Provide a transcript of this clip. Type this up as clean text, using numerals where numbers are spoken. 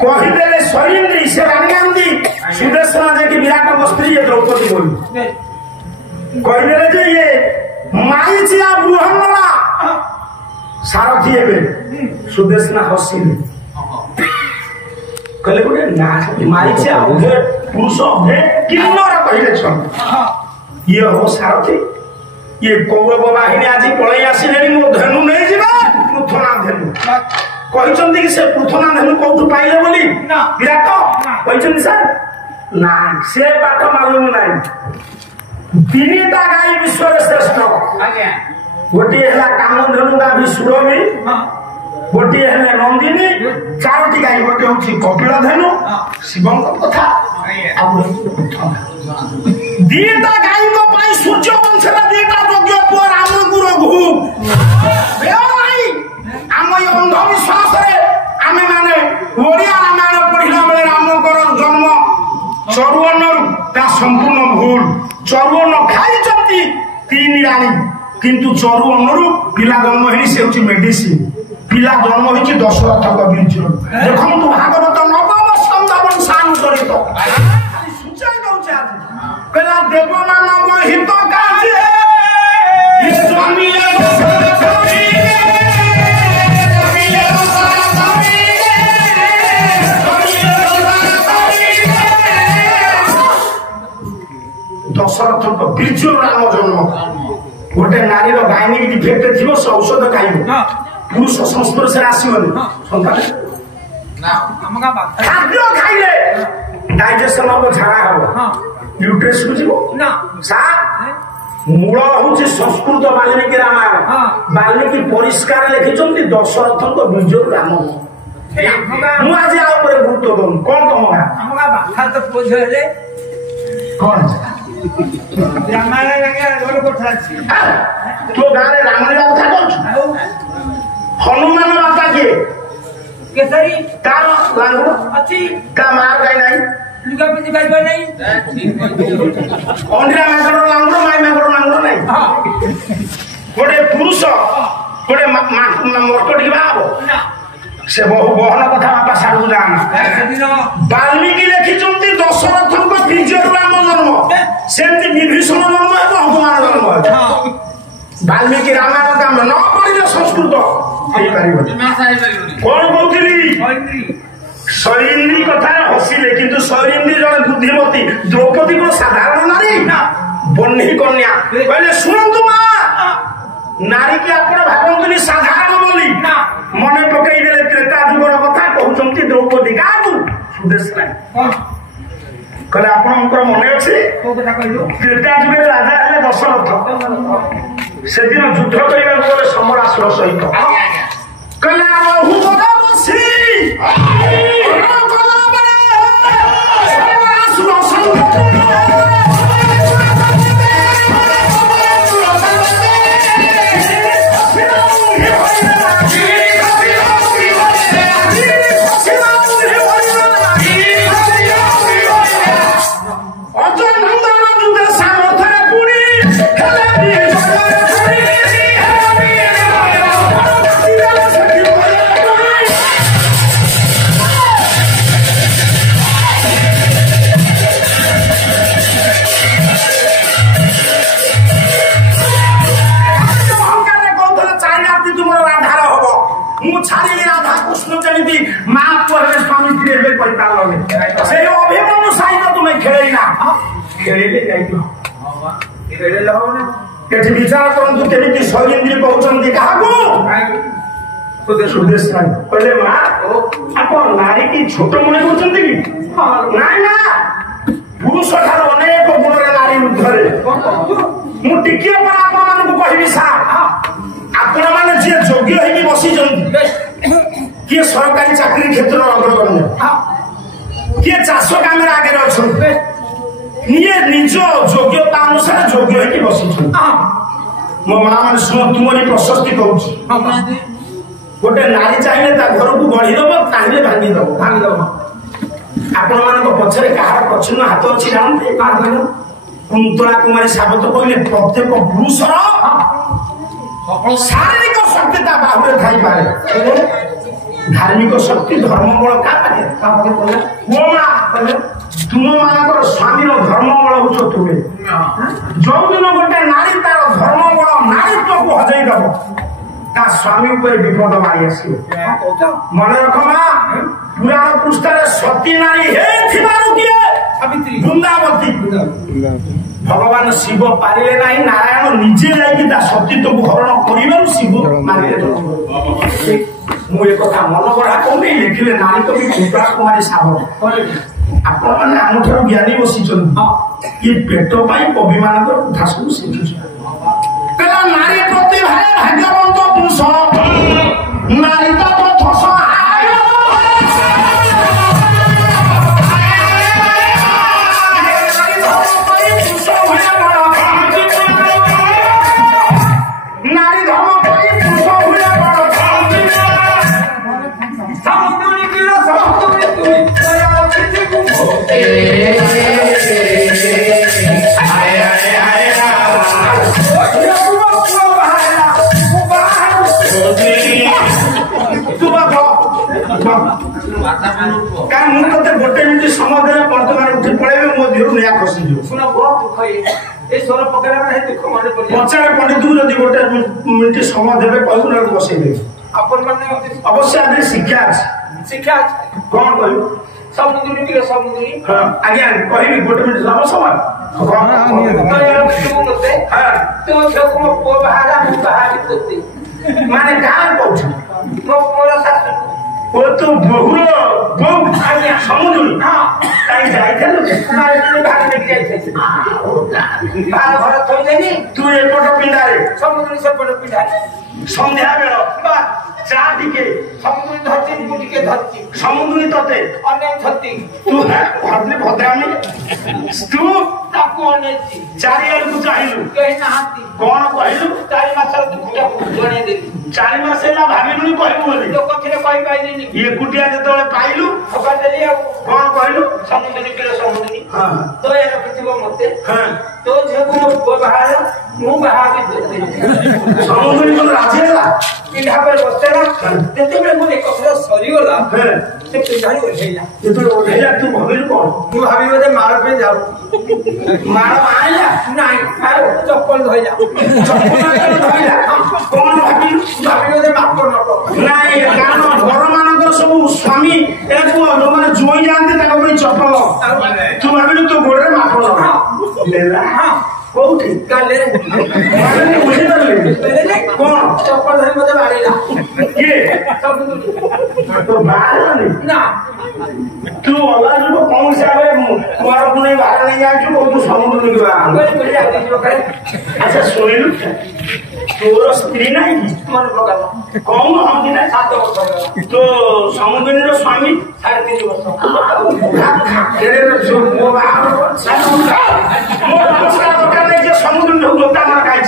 कहीदेले शैलेन्द्री से रानी गांधी सुदेशना जे कि विराट स्त्री ये द्रौपदी बोली कहीदेले जे ये माई चिया बृहन्नला सारथी हेबे सुदेशना हसिले कहले गोटे ना माई चिया उधे पुरुष उधे किन्नर कहले छन ये हो सारथी ये कौरव बाहिनी आज पलई आसिले मो धनु नहीं जीवा पृथना धनु कहते कि से पृथना धनु कौटू पाइले बोली विराट कहते सर ना से बात मालूम नहीं तीनटा गाई विश्व श्रेष्ठ गोटे है कामधेनु गाभी सुरभि गोटे है नंदिनी चारोटी गाई गोटे हूँ कपिल धेनु शिव कथा दीटा गाई सूर्य वंशर दीटा यज्ञ पुओ राम गुरु घू आम अंधविश्वास आम मैंने ओडिया रामायण पढ़ला बेले रामकर जन्म चरुवन संपूर्ण भूल चरुवन खाई तीन राणी किंतु चरुवन पिला जन्म है से हूँ मेडिसिन पिला जन्म हो दशरथ बीज देखो भागवत नवम स्कंद सान चरित सूचाई दौचे आज कहला देवमानव हित काजे स्वामी दशरथ बीज राम जन्म गोटे नारी गायनिक डिफेक्ट थी से औषध खाइब पुरुष संस्पर्श आसबनी खाद्य खाइले डाइजेशन हम झाड़ा हम यूट्रेस को जीव मूल हूँ संस्कृत वाल्मीकि रामायण वाल्मीकि परिष्कार लिखिं दशरथ बीज राम मुझे गुरुत्व दूँ कौन तुम गाँ कौन तो गाँव रामलीला कथा कौन हनुमान माता किए केसरी तार लांगुर अच्छी का मार गई नहीं लुगा पिंदी बाई बाई नहीं अंडा मागर लांगुर माई मागर लांगुर नहीं गोटे पुरुष गोटे मर्कटी बाबो से बहु बहन कथा बापा सारू जाना वाल्मीकि लिखिं दशरथ बीज राम जन्म सेमती विभीषण जन्म है हनुमान जन्म है वाल्मीकि रामायण काम न पढ़े संस्कृत कौन कहती शैलेन्द्री कथा हसिले किंतु शैलेन्द्री जन बुद्धिमती द्रौपदी को साधारण नारी बन्ही कन्या कहले शुणु माँ नारी की आप भावतुनि साधारण बोली मन पकई दे त्रेता जुगर कथा कहते द्रौपदी क्या सुदेश कहले आप मन अच्छे त्रेता जुगे राजा है दशरथ से दिन युद्ध करने गले समरासुर सहित कहले विचार करते केमी शैलेन्द्री कहते क्या सुदेश कहले माँ आप नारी की छोट मन कहते कि ना पुरुष ठार अनेक गुण नारी ऊर्धे मुझे कहि सार आपण मैंने जी योग्य हो बसी किए सरकारी चाकरी क्षेत्र अग्रगण्य किए चाष काम आगे अच्छा निज योग्यता अनुसार योग्य हो बसी मो माँ मैंने शुण तुमरी प्रशस्ति कहूँ गोटे नारी चाहिए घर को गढ़ीदब चाहिए भांगीदब आपण मान पछरे कहार प्रच्छन्न हाथ अच्छी जानते कुंतला कुमारी साबत कहले प्रत्येक पुरुषर शारीरिक शक्ति बाहुरे थी पारे धार्मिक शक्ति धर्म बल का तुम मान स्वामी धर्म बल हो तुम्हें जो दिन गोटे नारी तार धर्म बल नारीत्व को हजई दब ता स्वामी ऊपर विपद मारी आस मन रख माँ पुराण पृष्ठार सती नारी वृंदावती भगवान शिव पारे ना नारायण निजे जा सतीत्व को हरण कर शिव मारे मुझे कथा मन गढ़ा कहूनी लिखिले नारी कवि कुंतला कुमारी सागर आपण मैंने आम ठार ज्ञानी बसी ये पेट कवि मान कथा सब शिखु नारी प्रति भाग्यवंत पुरुष नारी तो गोटे मिनट समय देने बर्तमान उठी पड़े मो देह निया खसी पचारे पंडित को जब गोटे मिनट समय देवे कहू ना बसई दे अवश्य आगे शिक्षा शिक्षा कौन कह समुद्री समुद्री आज्ञा कह गोटे मिनट सब समय माने क्या कौन वो तो बहुर समुद्री कहीं जाइए तू एपट पिंधारे समुद्री सेपट पिंधारे संध्या बेल चा टिके समुद्री धरती टिके धरती समुद्री तते अनेक धरती तू भाबले भद्रामी तू ताको अनेक चारियाल को चाहिलु कहि नाहती कोन कहिलु चारि मास जणे देली 4 मास ହେଲା ଭାବିଲୁନି କହିବୁ ବୋଲି ଲୋକ ଥିଲେ କହି ପାଇଲିନି ଏକୁଟିଆ ଯେତେବେଳେ ପାଇଲୁ ଖବର ଦେଲି ଆଉ କଣ କହିଲୁ ସମୁଦ୍ରୀ କିଲୋ ସମୁଦ୍ରୀ ହଁ ତ ଏ ରଖିଥିବ ମତେ ହଁ ତ ଝିଅକୁ ମୋ ପୁଅ ବାହାର ମୁଁ ବାହାବି ଦେଲି ସମୁଦ୍ରୀ ତ ରାଜି ହେଲା ପିଢା ପରେ ବସେଲା ଯେତେବେଳେ ମୋ ଏକ ଥର ସରିଗଲା ସେ ପିଢାରେ ଓହ୍ଲେଇଲା ଯେତେବେଳେ ଓହ୍ଲେଇଲା ତୁ ଭାବିଲୁ କଣ ମୁଁ ଭାବି ବୋଧେ ମାଳ ପାଇଁ ଯାଉ ମାଳ ଆଇଲା ନାଇଁ ଆଉ ଚପଲ ଧଇଲା ଧଇଲା କଣ ଭାବିଲୁ ଭାବିଲେ ବାପ ନଟ ନାଇଁ କାରଣ ଘର ମାନଙ୍କର ସବୁ ସ୍ୱାମୀ ଏକୁ ଯୋଉମାନେ ଜୋଇ ଯାଆନ୍ତି ତାଙ୍କ ପାଇଁ ଚପଲ ତୁ ଭାବିଲୁ ତୋ ଗୋଡରେ ମାପ ନେଲା କୋଉଠି କାଲେରେ କଣ ଚପଲ ଧରି ମତେ ବାଡେଇଲା କିଏ ତୋ ବାହାରନି ନା ତୁ ଅଲଗା ଲୋକ କଣ ହିସାବରେ କୁଆଡକୁ ନେଇ ବାହାର ନେଇ ଯାଉଛୁ କହୁଛୁ ସମୁଦ୍ର ଆଚ୍ଛା ଶୁଣିଲୁ तोर स्त्री नहीं मन प्रकार कौन हम कि 7 वर्ष तो समुद्री स्वामी 3.5 वर्ष समुद्र जोता मार खाई